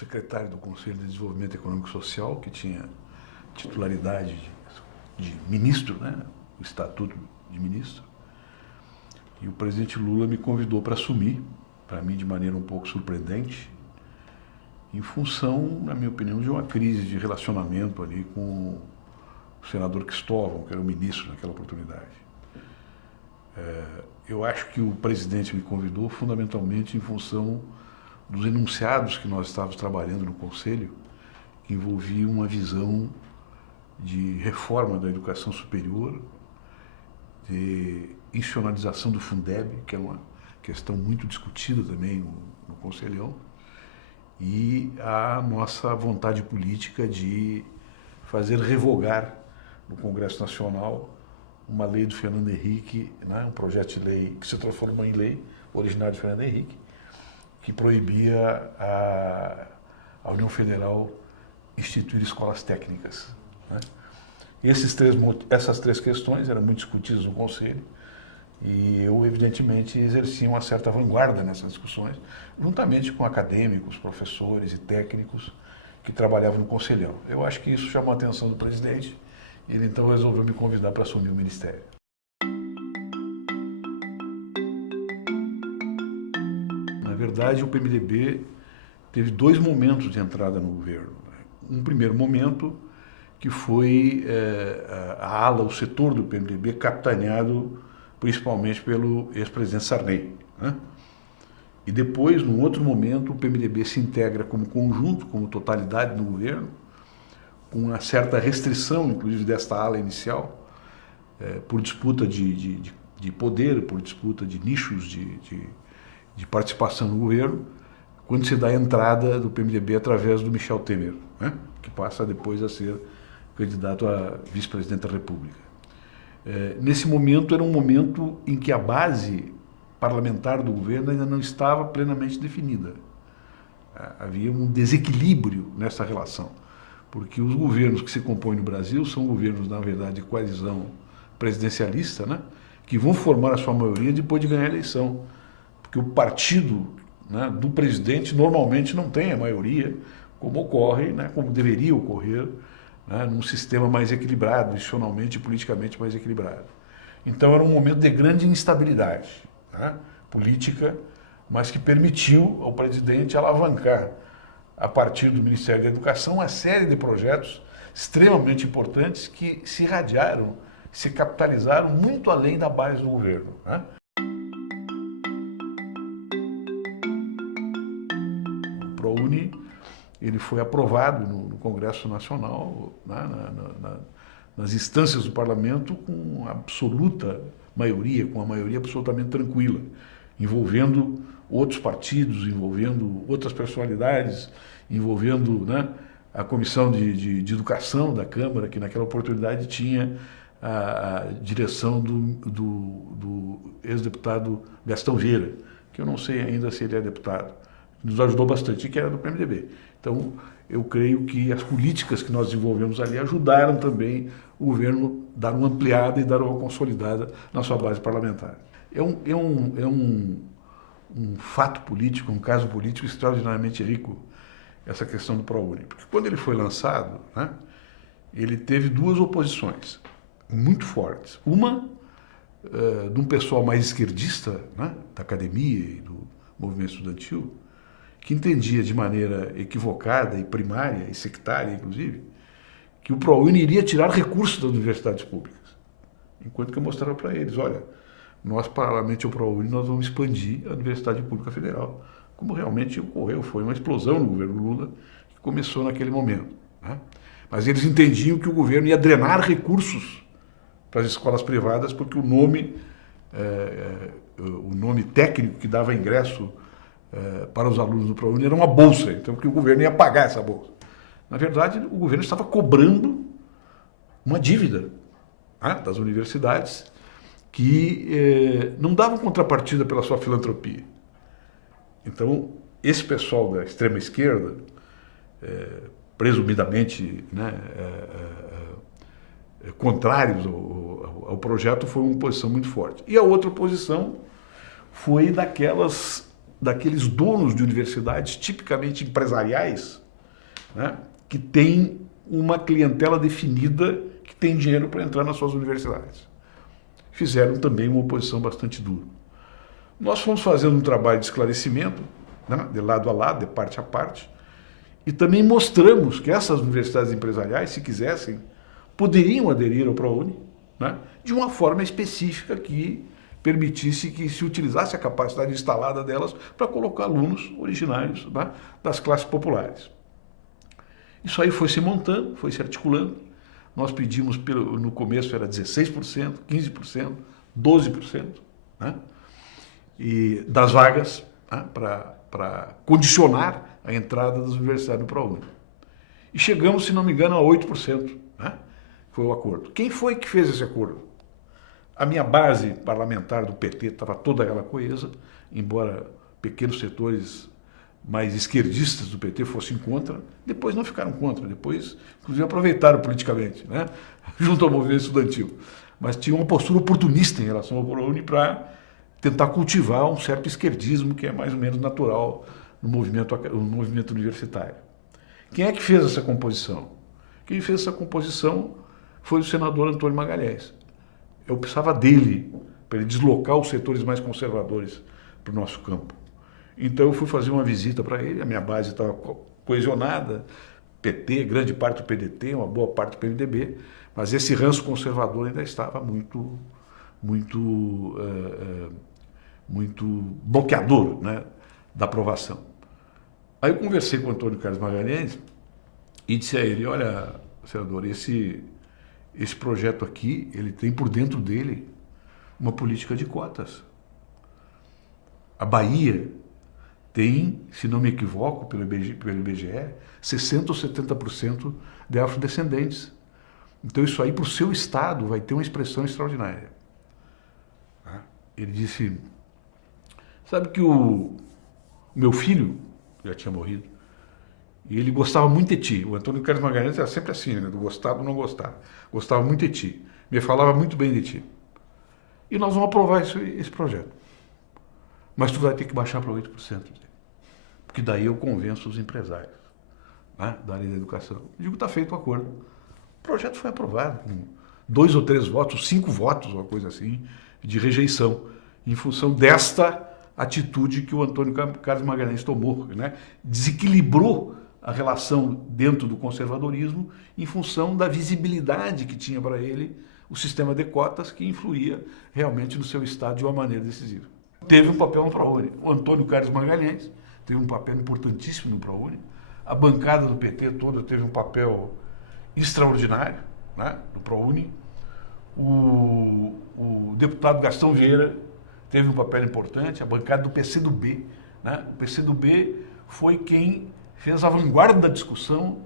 secretário do Conselho de Desenvolvimento Econômico e Social, que tinha titularidade de ministro, né? O estatuto de ministro. E o presidente Lula me convidou para assumir, para mim de maneira um pouco surpreendente, em função, na minha opinião, de uma crise de relacionamento ali com o senador Cristóvão, que era o ministro naquela oportunidade. Eu acho que o presidente me convidou fundamentalmente em função dos enunciados que nós estávamos trabalhando no Conselho, que envolviam uma visão de reforma da educação superior, de institucionalização do Fundeb, que é uma questão muito discutida também no Conselhão, e a nossa vontade política de fazer revogar no Congresso Nacional uma lei do Fernando Henrique, né, um projeto de lei que se transformou em lei, originário de Fernando Henrique, que proibia a União Federal instituir escolas técnicas, né? Essas três questões eram muito discutidas no Conselho e eu, evidentemente, exercia uma certa vanguarda nessas discussões, juntamente com acadêmicos, professores e técnicos que trabalhavam no Conselhão. Eu acho que isso chamou a atenção do presidente e ele então resolveu me convidar para assumir o ministério. Na verdade, o PMDB teve dois momentos de entrada no governo. Um primeiro momento que foi a ala, o setor do PMDB, capitaneado principalmente pelo ex-presidente Sarney, né? E depois, num outro momento, o PMDB se integra como conjunto, como totalidade no governo, com uma certa restrição, inclusive, desta ala inicial, por disputa de poder, por disputa de nichos de participação no governo, quando se dá a entrada do PMDB através do Michel Temer, né? Que passa depois a ser candidato a vice-presidente da República. Nesse momento, era um momento em que a base parlamentar do governo ainda não estava plenamente definida. Havia um desequilíbrio nessa relação, porque os governos que se compõem no Brasil são governos, na verdade, de coalizão presidencialista, né, que vão formar a sua maioria depois de ganhar a eleição, porque o partido, né, do presidente normalmente não tem a maioria, como ocorre, né, como deveria ocorrer, né, num sistema mais equilibrado, institucionalmente e politicamente mais equilibrado. Então era um momento de grande instabilidade, né, política, mas que permitiu ao presidente alavancar, a partir do Ministério da Educação, uma série de projetos extremamente importantes que se irradiaram, se capitalizaram muito além da base do governo, né? O ProUni, ele foi aprovado no Congresso Nacional, né, nas instâncias do Parlamento, com absoluta maioria, com uma maioria absolutamente tranquila, envolvendo outros partidos, envolvendo outras personalidades, envolvendo, né, a Comissão de Educação da Câmara, que naquela oportunidade tinha a direção do ex-deputado Gastão Vieira, que eu não sei ainda se ele é deputado, nos ajudou bastante, e que era do PMDB. Então, eu creio que as políticas que nós desenvolvemos ali ajudaram também o governo a dar uma ampliada e dar uma consolidada na sua base parlamentar. É um fato político, um caso político extraordinariamente rico, essa questão do ProUni. Porque quando ele foi lançado, né, ele teve duas oposições muito fortes. Uma de um pessoal mais esquerdista, né, da academia e do movimento estudantil, que entendia de maneira equivocada e primária e sectária, inclusive, que o ProUni iria tirar recursos das universidades públicas. Enquanto que eu mostrava para eles, olha, nós, paralelamente ao ProUni, nós vamos expandir a Universidade Pública Federal, como realmente ocorreu, foi uma explosão no governo Lula, que começou naquele momento, né? Mas eles entendiam que o governo ia drenar recursos para as escolas privadas, porque o nome técnico que dava ingresso para os alunos do ProUni era uma bolsa, então que o governo ia pagar essa bolsa. Na verdade, o governo estava cobrando uma dívida, né, das universidades que não davam contrapartida pela sua filantropia. Então, esse pessoal da extrema esquerda, presumidamente, né, contrários ao projeto, foi uma posição muito forte. E a outra posição foi daquelas daqueles donos de universidades tipicamente empresariais, né, que têm uma clientela definida, que tem dinheiro para entrar nas suas universidades. Fizeram também uma oposição bastante dura. Nós fomos fazendo um trabalho de esclarecimento, né, de lado a lado, de parte a parte, e também mostramos que essas universidades empresariais, se quisessem, poderiam aderir ao ProUni, né, de uma forma específica que permitisse que se utilizasse a capacidade instalada delas para colocar alunos originários, né, das classes populares. Isso aí foi se montando, foi se articulando. Nós pedimos, no começo era 16%, 15%, 12%, né, e das vagas, né, para condicionar a entrada das universidades no ProUni. E chegamos, se não me engano, a 8%. Né, foi o acordo. Quem foi que fez esse acordo? A minha base parlamentar do PT estava toda ela coesa, embora pequenos setores mais esquerdistas do PT fossem contra, depois não ficaram contra, depois, inclusive, aproveitaram politicamente, né, junto ao movimento estudantil. Mas tinha uma postura oportunista em relação ao ProUni para tentar cultivar um certo esquerdismo que é mais ou menos natural no movimento universitário. Quem é que fez essa composição? Quem fez essa composição foi o senador Antônio Magalhães. Eu precisava dele para ele deslocar os setores mais conservadores para o nosso campo. Então eu fui fazer uma visita para ele, a minha base estava coesionada, PT, grande parte do PDT, uma boa parte do PMDB, mas esse ranço conservador ainda estava muito bloqueador, né, da aprovação. Aí eu conversei com o Antônio Carlos Magalhães e disse a ele: olha, senador, esse projeto aqui, ele tem por dentro dele uma política de cotas. A Bahia tem, se não me equivoco, pelo IBGE, 60% ou 70% de afrodescendentes. Então isso aí, para o seu estado, vai ter uma expressão extraordinária. Ele disse: sabe que o meu filho já tinha morrido, e ele gostava muito de ti. O Antônio Carlos Magalhães era sempre assim, né, do gostar ou não gostar. Gostava muito de ti, me falava muito bem de ti. E nós vamos aprovar esse projeto. Mas tu vai ter que baixar para 8%. Porque daí eu convenço os empresários, né, da área da educação. Eu digo: está feito o acordo. O projeto foi aprovado com 2 ou 3 votos, 5 votos, uma coisa assim, de rejeição, em função desta atitude que o Antônio Carlos Magalhães tomou, né? Desequilibrou a relação dentro do conservadorismo em função da visibilidade que tinha para ele o sistema de cotas, que influía realmente no seu estado de uma maneira decisiva. Teve um papel no ProUni. O Antônio Carlos Magalhães teve um papel importantíssimo no ProUni. A bancada do PT toda teve um papel extraordinário, né, no ProUni. O deputado Gastão Vieira teve um papel importante, a bancada do PCdoB. Né? O PCdoB foi quem fez a vanguarda da discussão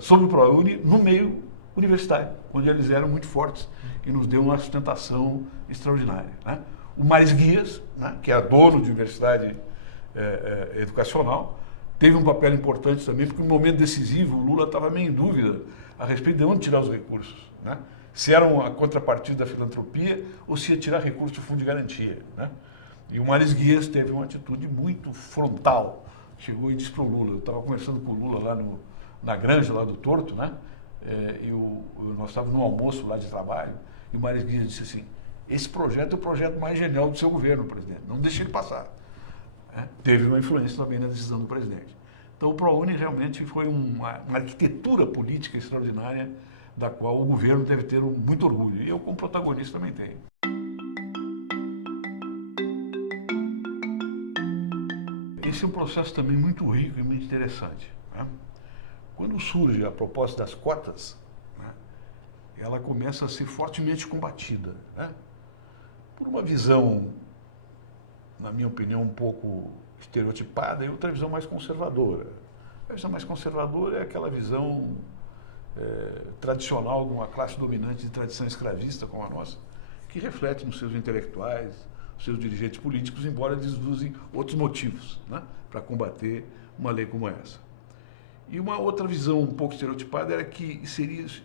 sobre o ProUni no meio universitário, onde eles eram muito fortes e nos deu uma sustentação extraordinária. Né? O Maris Guias, né, que é dono de universidade educacional, teve um papel importante também, porque no momento decisivo o Lula estava meio em dúvida a respeito de onde tirar os recursos. Né? Se era uma contrapartida da filantropia ou se ia tirar recursos do fundo de garantia. Né? E o Maris Guias teve uma atitude muito frontal. Chegou e disse para o Lula, eu estava conversando com o Lula lá na granja lá do Torto, né? Nós estávamos no almoço lá de trabalho, e o Maris Guias disse assim: esse projeto é o projeto mais genial do seu governo, presidente, não deixe ele passar. Teve uma influência também na decisão do presidente. Então o ProUni realmente foi uma arquitetura política extraordinária, da qual o governo deve ter muito orgulho. E eu, como protagonista, também tenho. Esse é um processo também muito rico e muito interessante. Né? Quando surge a proposta das cotas, né, ela começa a ser fortemente combatida, né, por uma visão, na minha opinião, um pouco estereotipada e outra visão mais conservadora. A visão mais conservadora é aquela visão tradicional de uma classe dominante de tradição escravista como a nossa, que reflete nos seus intelectuais, nos seus dirigentes políticos, embora eles usem outros motivos, né, para combater uma lei como essa. E uma outra visão um pouco estereotipada era que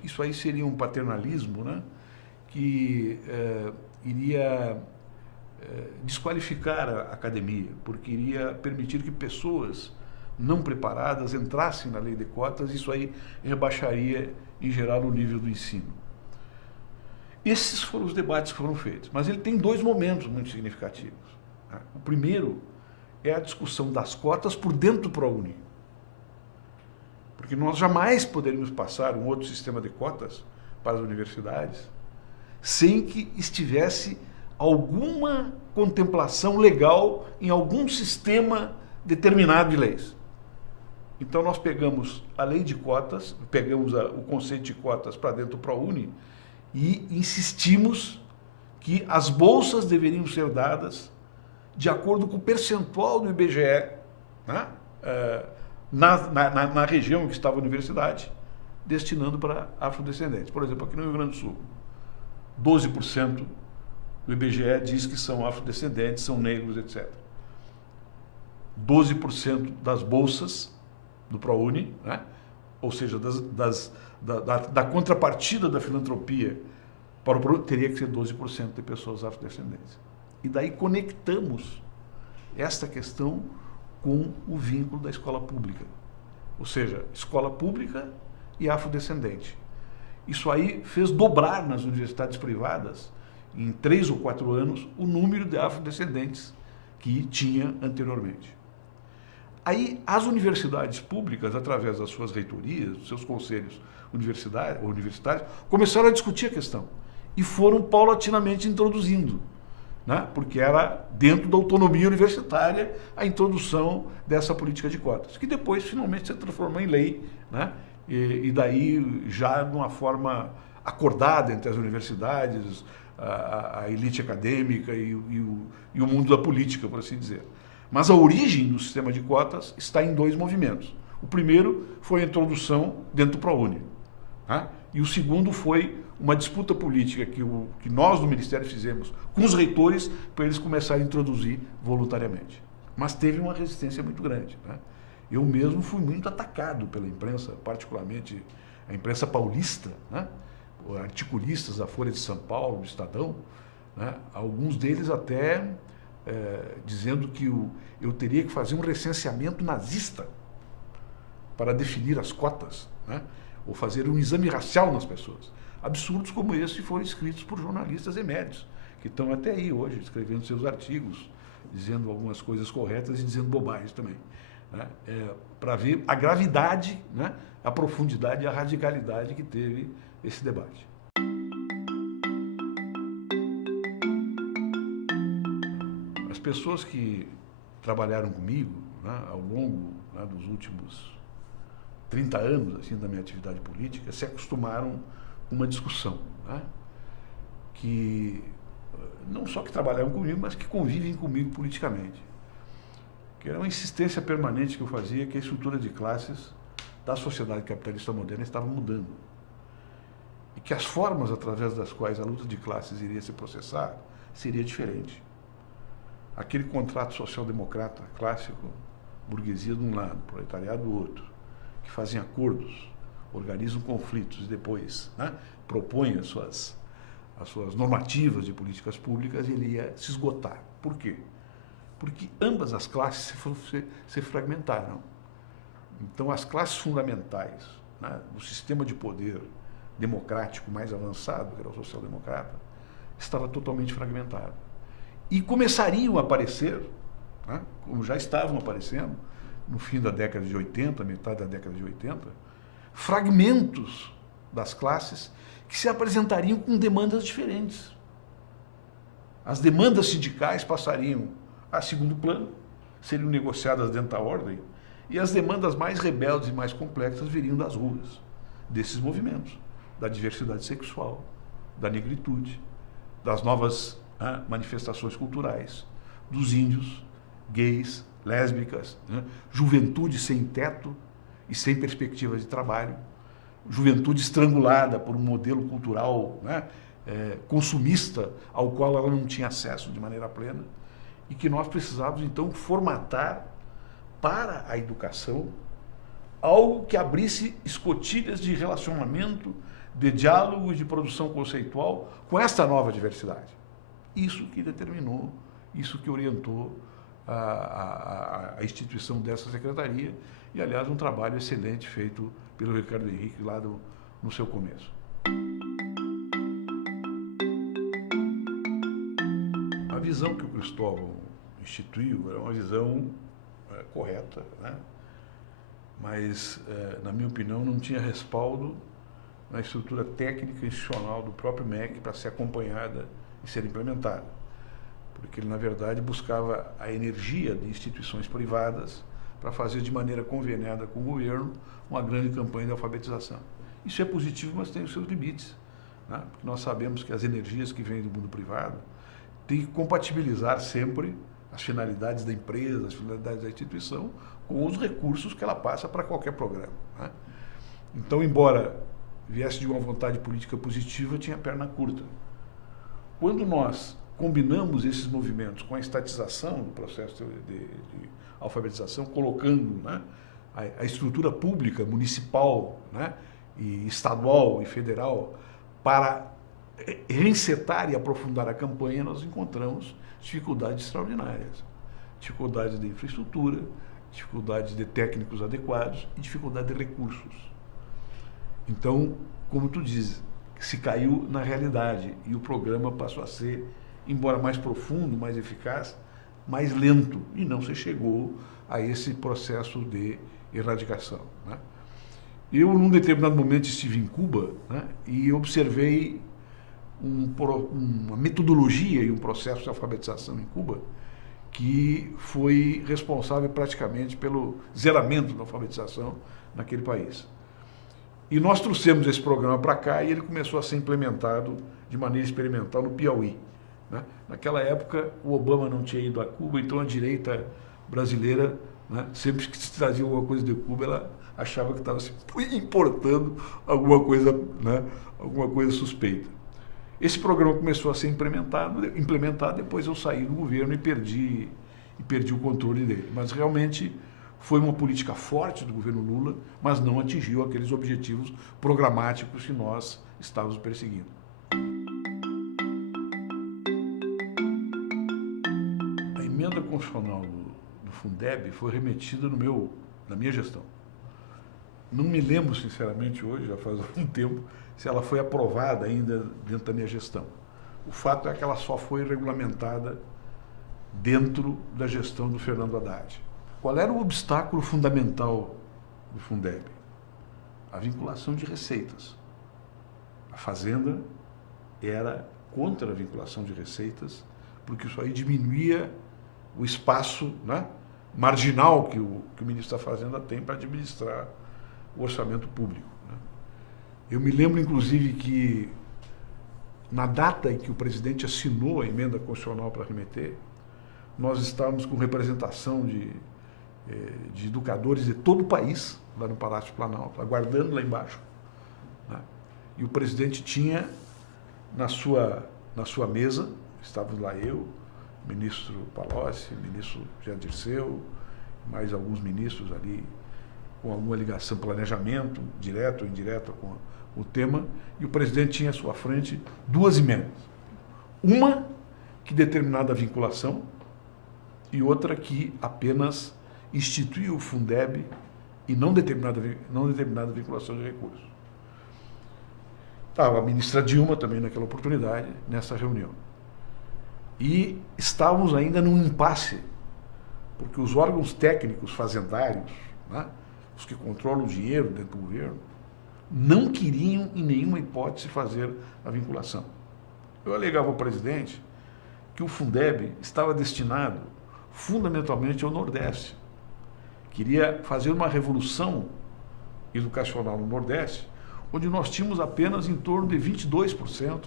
isso aí seria um paternalismo, né, que iria desqualificar a academia, porque iria permitir que pessoas não preparadas entrassem na lei de cotas, isso aí rebaixaria, em geral, o nível do ensino. Esses foram os debates que foram feitos, mas ele tem dois momentos muito significativos. O primeiro é a discussão das cotas por dentro do ProUni, porque nós jamais poderíamos passar um outro sistema de cotas para as universidades sem que estivesse alguma contemplação legal em algum sistema determinado de leis. Então nós pegamos a lei de cotas, pegamos o conceito de cotas para dentro do ProUni e insistimos que as bolsas deveriam ser dadas de acordo com o percentual do IBGE, né? Na região em que estava a universidade, destinando para afrodescendentes. Por exemplo, aqui no Rio Grande do Sul, 12% do IBGE diz que são afrodescendentes, são negros, etc. 12% das bolsas do ProUni, né? Ou seja, da contrapartida da filantropia para o ProUni, teria que ser 12% de pessoas afrodescendentes. E daí conectamos esta questão com o vínculo da escola pública. Ou seja, escola pública e afrodescendente. Isso aí fez dobrar nas universidades privadas, em 3 ou 4 anos, o número de afrodescendentes que tinha anteriormente. Aí, as universidades públicas, através das suas reitorias, dos seus conselhos universitários, começaram a discutir a questão e foram paulatinamente introduzindo, né? Porque era dentro da autonomia universitária a introdução dessa política de cotas, que depois finalmente se transformou em lei, né? E daí já de uma forma acordada entre as universidades, a elite acadêmica e o mundo da política, por assim dizer. Mas a origem do sistema de cotas está em 2 movimentos. O primeiro foi a introdução dentro do ProUni, né? E o segundo foi uma disputa política que nós do Ministério fizemos com os reitores para eles começarem a introduzir voluntariamente. Mas teve uma resistência muito grande, né? Eu mesmo fui muito atacado pela imprensa, particularmente a imprensa paulista, né? Articulistas da Folha de São Paulo, do Estadão, né? Alguns deles até dizendo que eu teria que fazer um recenseamento nazista para definir as cotas, né? Ou fazer um exame racial nas pessoas. Absurdos como esse foram escritos por jornalistas eméritos, que estão até aí hoje, escrevendo seus artigos, dizendo algumas coisas corretas e dizendo bobagens também, né? Para ver a gravidade, né? A profundidade e a radicalidade que teve esse debate. As pessoas que trabalharam comigo, né, ao longo, né, dos últimos 30 anos assim, da minha atividade política, se acostumaram com uma discussão, né, que não só que trabalharam comigo, mas que convivem comigo politicamente. Que era uma insistência permanente que eu fazia que a estrutura de classes da sociedade capitalista moderna estava mudando. E que as formas através das quais a luta de classes iria se processar seria diferente. Aquele contrato social-democrata clássico, burguesia de um lado, proletariado do outro, que fazem acordos, organizam conflitos e depois, né, propõem as suas normativas de políticas públicas, ele ia se esgotar. Por quê? Porque ambas as classes se fragmentaram. Então, as classes fundamentais, né, do sistema de poder democrático mais avançado, que era o social-democrata, estava totalmente fragmentado. E começariam a aparecer, né, como já estavam aparecendo, no fim da década de 80, metade da década de 80, fragmentos das classes que se apresentariam com demandas diferentes. As demandas sindicais passariam a segundo plano, seriam negociadas dentro da ordem, e as demandas mais rebeldes e mais complexas viriam das ruas, desses movimentos, da diversidade sexual, da negritude, das novas manifestações culturais, dos índios, gays, lésbicas, né? Juventude sem teto e sem perspectiva de trabalho, juventude estrangulada por um modelo cultural, né, consumista ao qual ela não tinha acesso de maneira plena, e que nós precisávamos então formatar para a educação algo que abrisse escotilhas de relacionamento, de diálogo e de produção conceitual com esta nova diversidade. Isso que determinou isso que orientou a instituição dessa secretaria, e, aliás, um trabalho excelente feito pelo Ricardo Henrique lá no seu começo. A visão que o Cristóvão instituiu era uma visão correta, né? Mas, na minha opinião, não tinha respaldo na estrutura técnica e institucional do próprio MEC para ser acompanhada e ser implementada. Porque ele, na verdade, buscava a energia de instituições privadas para fazer de maneira conveniada com o governo uma grande campanha de alfabetização. Isso é positivo, mas tem os seus limites, né? Porque nós sabemos que as energias que vêm do mundo privado têm que compatibilizar sempre as finalidades da empresa, as finalidades da instituição, com os recursos que ela passa para qualquer programa, né? Então, embora viesse de uma vontade política positiva, tinha perna curta. Quando nós combinamos esses movimentos com a estatização do processo de alfabetização, colocando, né, a estrutura pública, municipal, né, e estadual e federal para reencetar e aprofundar a campanha, nós encontramos dificuldades extraordinárias. Dificuldades de infraestrutura, dificuldades de técnicos adequados e dificuldade de recursos. Então, como tu dizes, se caiu na realidade e o programa passou a ser, embora mais profundo, mais eficaz, mais lento, e não se chegou a esse processo de erradicação, né? Eu, num determinado momento, estive em Cuba, né, e observei uma metodologia e um processo de alfabetização em Cuba que foi responsável praticamente pelo zeramento da alfabetização naquele país. E nós trouxemos esse programa para cá e ele começou a ser implementado de maneira experimental no Piauí, né? Naquela época, o Obama não tinha ido a Cuba, então a direita brasileira, né, sempre que se trazia alguma coisa de Cuba, ela achava que estava se importando alguma coisa, né, alguma coisa suspeita. Esse programa começou a ser implementado, depois eu saí do governo e perdi o controle dele. Mas realmente foi uma política forte do governo Lula, mas não atingiu aqueles objetivos programáticos que nós estávamos perseguindo. A emenda constitucional do Fundeb foi remetida na minha gestão. Não me lembro, sinceramente, hoje, já faz algum tempo, se ela foi aprovada ainda dentro da minha gestão. O fato é que ela só foi regulamentada dentro da gestão do Fernando Haddad. Qual era o obstáculo fundamental do Fundeb? A vinculação de receitas. A Fazenda era contra a vinculação de receitas, porque isso aí diminuía o espaço, né, marginal que o ministro da Fazenda tem para administrar o orçamento público, né? Eu me lembro, inclusive, que na data em que o presidente assinou a emenda constitucional para remeter, nós estávamos com representação de educadores de todo o país, lá no Palácio Planalto, aguardando lá embaixo, né? E o presidente tinha na sua mesa, estávamos lá eu, o ministro Palocci, o ministro Jean Dirceu, mais alguns ministros ali, com alguma ligação, planejamento, direto ou indireto com o tema, e o presidente tinha à sua frente duas emendas. Uma que determinava a vinculação e outra que apenas instituía o Fundeb e não determinada vinculação de recursos. Estava a ministra Dilma também naquela oportunidade, nessa reunião. E estávamos ainda num impasse, porque os órgãos técnicos fazendários, né, os que controlam o dinheiro dentro do governo, não queriam em nenhuma hipótese fazer a vinculação. Eu alegava ao presidente que o Fundeb estava destinado fundamentalmente ao Nordeste. Queria fazer uma revolução educacional no Nordeste, onde nós tínhamos apenas em torno de 22%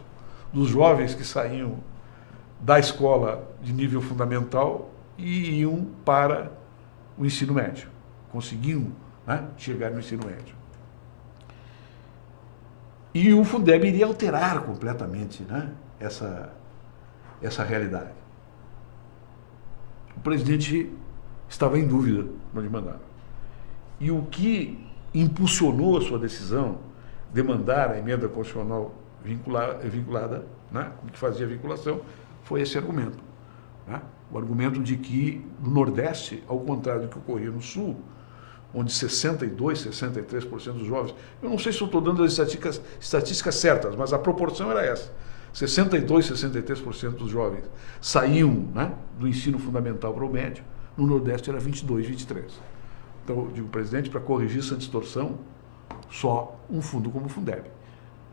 dos jovens que saíam da escola de nível fundamental e iam para o ensino médio. Conseguiam, né, chegar no ensino médio. E o Fundeb iria alterar completamente, né, essa realidade. O presidente estava em dúvida no de mandar. E o que impulsionou a sua decisão de mandar a emenda constitucional vinculada, né, que fazia a vinculação, foi esse argumento, né? O argumento de que no Nordeste, ao contrário do que ocorria no Sul, onde 62, 63% dos jovens, eu não sei se eu estou dando as estatísticas certas, mas a proporção era essa. 62, 63% dos jovens saíam, né, do ensino fundamental para o médio, no Nordeste era 22, 23%. Então, eu digo, presidente, para corrigir essa distorção, só um fundo como o Fundeb.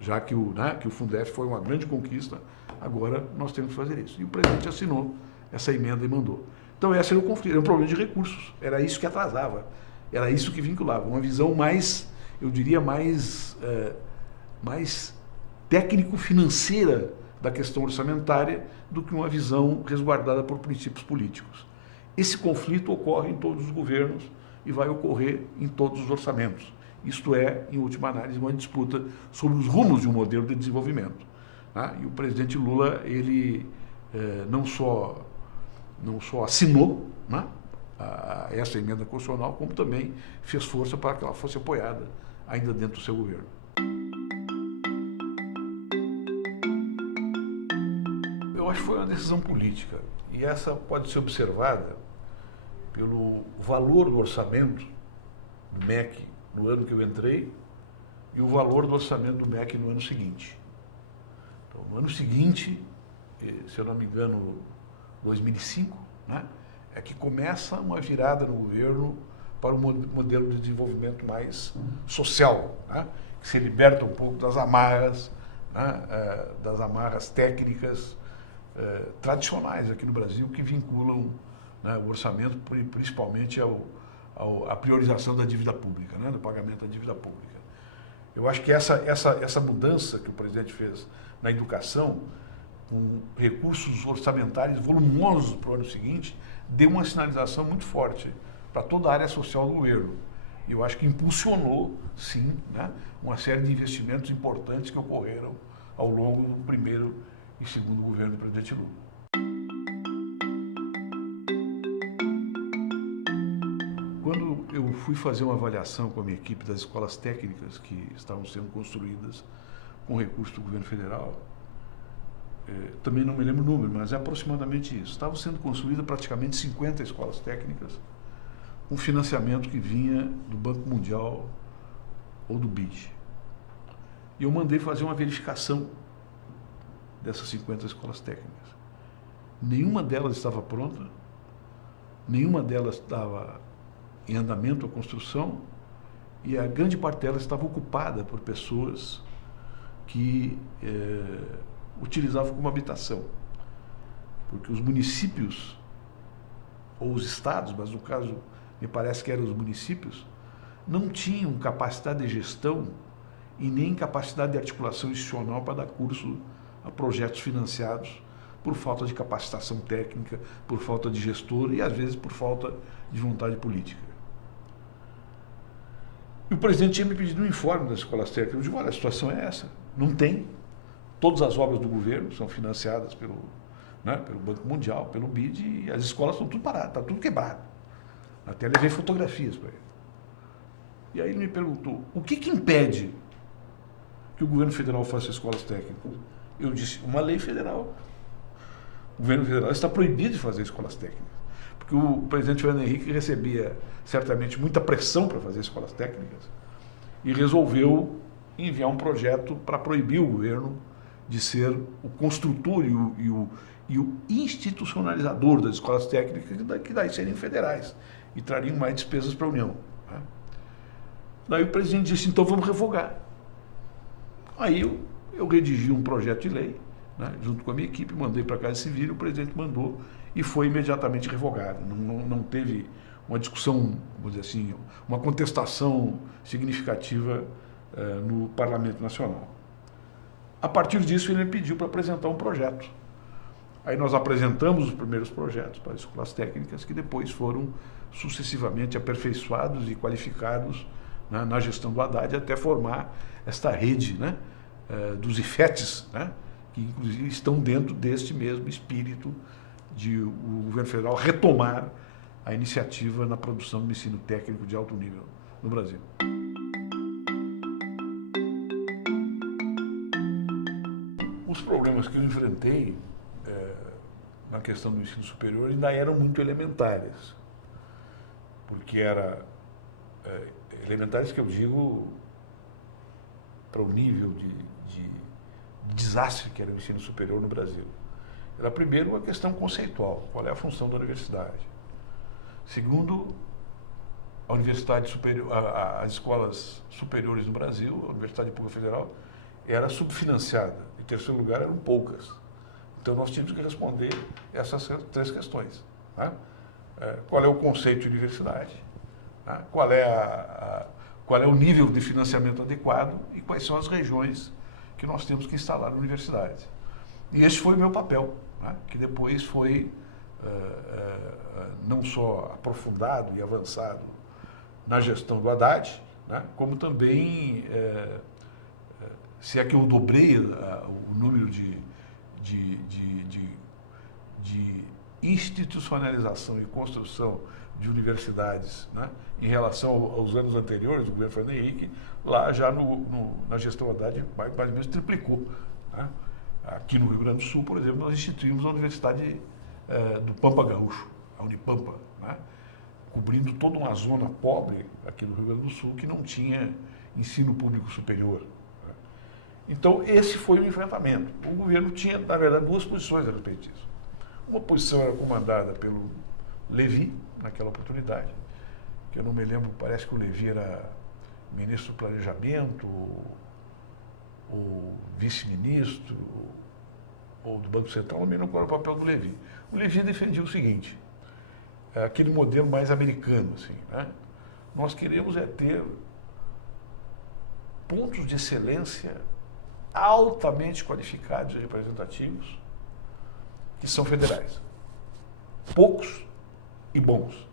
Já que o Fundeb foi uma grande conquista, agora nós temos que fazer isso. E o presidente assinou essa emenda e mandou. Então, esse era o conflito, era um problema de recursos, era isso que atrasava, era isso que vinculava, uma visão mais, eu diria, mais técnico-financeira da questão orçamentária do que uma visão resguardada por princípios políticos. Esse conflito ocorre em todos os governos e vai ocorrer em todos os orçamentos. Isto é, em última análise, uma disputa sobre os rumos de um modelo de desenvolvimento. Tá? E o presidente Lula, ele não só assinou, né, essa emenda constitucional, como também fez força para que ela fosse apoiada ainda dentro do seu governo. Eu acho que foi uma decisão política, e essa pode ser observada pelo valor do orçamento do MEC no ano que eu entrei e o valor do orçamento do MEC no ano seguinte. Então, no ano seguinte, se eu não me engano, 2005, né, é que começa uma virada no governo para um modelo de desenvolvimento mais social, né, que se liberta um pouco das amarras, né, das amarras técnicas tradicionais aqui no Brasil, que vinculam, né, o orçamento principalmente à priorização da dívida pública, né, do pagamento da dívida pública. Eu acho que essa mudança que o presidente fez na educação, com recursos orçamentários volumosos para o ano seguinte, deu uma sinalização muito forte para toda a área social do governo. E eu acho que impulsionou, sim, né, uma série de investimentos importantes que ocorreram ao longo do primeiro e segundo governo do presidente Lula. Quando eu fui fazer uma avaliação com a minha equipe das escolas técnicas que estavam sendo construídas com recursos do governo federal, também não me lembro o número, mas é aproximadamente isso. Estavam sendo construídas praticamente 50 escolas técnicas com financiamento que vinha do Banco Mundial ou do BID. E eu mandei fazer uma verificação dessas 50 escolas técnicas. Nenhuma delas estava pronta, nenhuma delas estava em andamento a construção, e a grande parte delas estava ocupada por pessoas que utilizavam como habitação. Porque os municípios, ou os estados, mas no caso me parece que eram os municípios, não tinham capacidade de gestão e nem capacidade de articulação institucional para dar curso a projetos financiados por falta de capacitação técnica, por falta de gestor e às vezes por falta de vontade política. E o presidente tinha me pedido um informe das escolas técnicas. Eu digo, olha, a situação é essa, não tem. Todas as obras do governo são financiadas pelo Banco Mundial, pelo BID, e as escolas estão tudo paradas, está tudo quebrado. Até levei fotografias para ele. E aí ele me perguntou, o que impede que o governo federal faça escolas técnicas? Eu disse, uma lei federal. O governo federal está proibido de fazer escolas técnicas. Porque o presidente Fernando Henrique recebia certamente muita pressão para fazer escolas técnicas e resolveu enviar um projeto para proibir o governo de ser o construtor e o institucionalizador das escolas técnicas, que daí seriam federais e trariam mais despesas para a União. Né? Daí o presidente disse, então vamos revogar. Aí eu redigi um projeto de lei, né, junto com a minha equipe, mandei para a Casa Civil, o presidente mandou e foi imediatamente revogado. Não teve uma discussão, vamos dizer assim, uma contestação significativa no Parlamento Nacional. A partir disso, ele me pediu para apresentar um projeto. Aí nós apresentamos os primeiros projetos para as escolas técnicas, que depois foram sucessivamente aperfeiçoados e qualificados, né, na gestão do Haddad, até formar esta rede, né, dos IFETs, né, que inclusive estão dentro deste mesmo espírito de o governo federal retomar a iniciativa na produção do ensino técnico de alto nível no Brasil. Os problemas que eu enfrentei na questão do ensino superior ainda eram muito elementares, porque elementares que eu digo para o nível de desastre que era o ensino superior no Brasil. Era, primeiro, uma questão conceitual, qual é a função da universidade. Segundo, a universidade superior, as escolas superiores no Brasil, a Universidade Pública Federal, era subfinanciada. Em terceiro lugar, eram poucas. Então, nós tínhamos que responder essas três questões. Tá? Qual é o conceito de universidade? Tá? Qual é o nível de financiamento adequado e quais são as regiões que nós temos que instalar na universidade. E esse foi o meu papel, né? Que depois foi não só aprofundado e avançado na gestão do Haddad, né? Como também, se é que eu dobrei o número de institucionalização e construção de universidades, né, em relação aos anos anteriores do governo Fernando Henrique, lá já na gestão Haddad mais ou menos triplicou. Né? Aqui no Rio Grande do Sul, por exemplo, nós instituímos a Universidade do Pampa Gaúcho, a Unipampa, né, cobrindo toda uma zona pobre aqui no Rio Grande do Sul que não tinha ensino público superior. Né? Então, esse foi o enfrentamento. O governo tinha, na verdade, duas posições a respeito disso. Uma posição era comandada pelo Levi, naquela oportunidade, que eu não me lembro, parece que o Levi era ministro do Planejamento, ou vice-ministro, ou do Banco Central, não me lembro qual era o papel do Levi. O Levi defendia o seguinte, aquele modelo mais americano, assim, né? Nós queremos ter pontos de excelência altamente qualificados e representativos que são federais. Poucos e bons.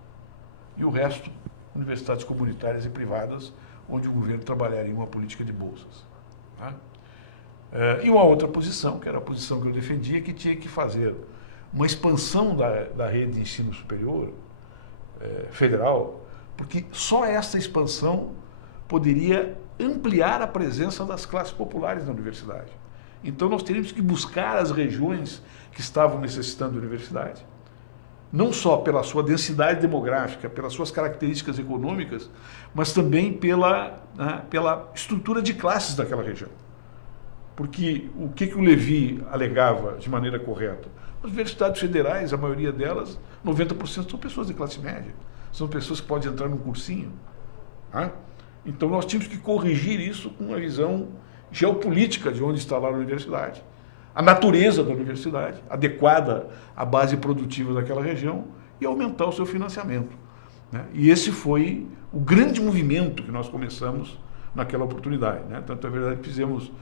E o resto, universidades comunitárias e privadas, onde o governo trabalharia uma política de bolsas. Tá? E uma outra posição, que era a posição que eu defendia, que tinha que fazer uma expansão da rede de ensino superior federal, porque só essa expansão poderia ampliar a presença das classes populares na universidade. Então nós teríamos que buscar as regiões que estavam necessitando de universidade, não só pela sua densidade demográfica, pelas suas características econômicas, mas também pela estrutura de classes daquela região. Porque o que o Levi alegava de maneira correta? As universidades federais, a maioria delas, 90% são pessoas de classe média, são pessoas que podem entrar num cursinho. Tá? Então nós tínhamos que corrigir isso com uma visão geopolítica de onde instalar a universidade, a natureza da universidade, adequada à base produtiva daquela região e aumentar o seu financiamento. Né? E esse foi o grande movimento que nós começamos naquela oportunidade. Né? Tanto é verdade que fizemos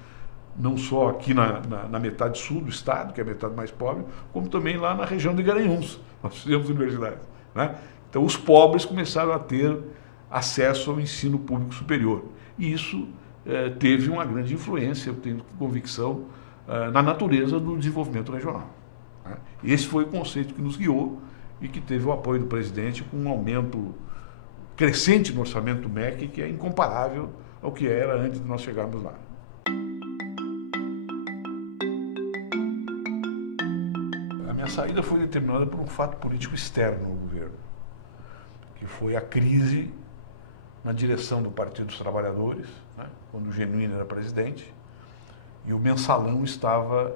não só aqui na metade sul do estado, que é a metade mais pobre, como também lá na região de Garanhuns, nós fizemos universidade. Né? Então os pobres começaram a ter acesso ao ensino público superior. E isso teve uma grande influência, eu tenho convicção, na natureza do desenvolvimento regional. Né? Esse foi o conceito que nos guiou e que teve o apoio do presidente com um aumento crescente no orçamento do MEC, que é incomparável ao que era antes de nós chegarmos lá. A minha saída foi determinada por um fato político externo ao governo, que foi a crise na direção do Partido dos Trabalhadores, né, quando o Genuíno era presidente, e o mensalão estava,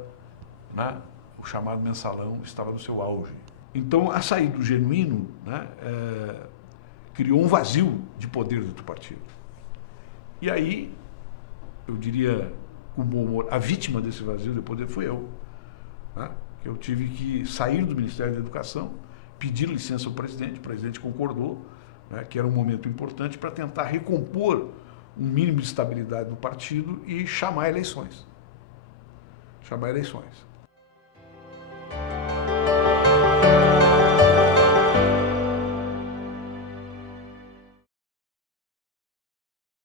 o chamado mensalão estava no seu auge. Então, a saída do Genuíno, né, criou um vazio de poder dentro do partido. E aí, eu diria, com bom humor, a vítima desse vazio de poder foi eu. Né, que eu tive que sair do Ministério da Educação, pedir licença ao presidente, o presidente concordou, né, que era um momento importante para tentar recompor um mínimo de estabilidade no partido e chamar eleições.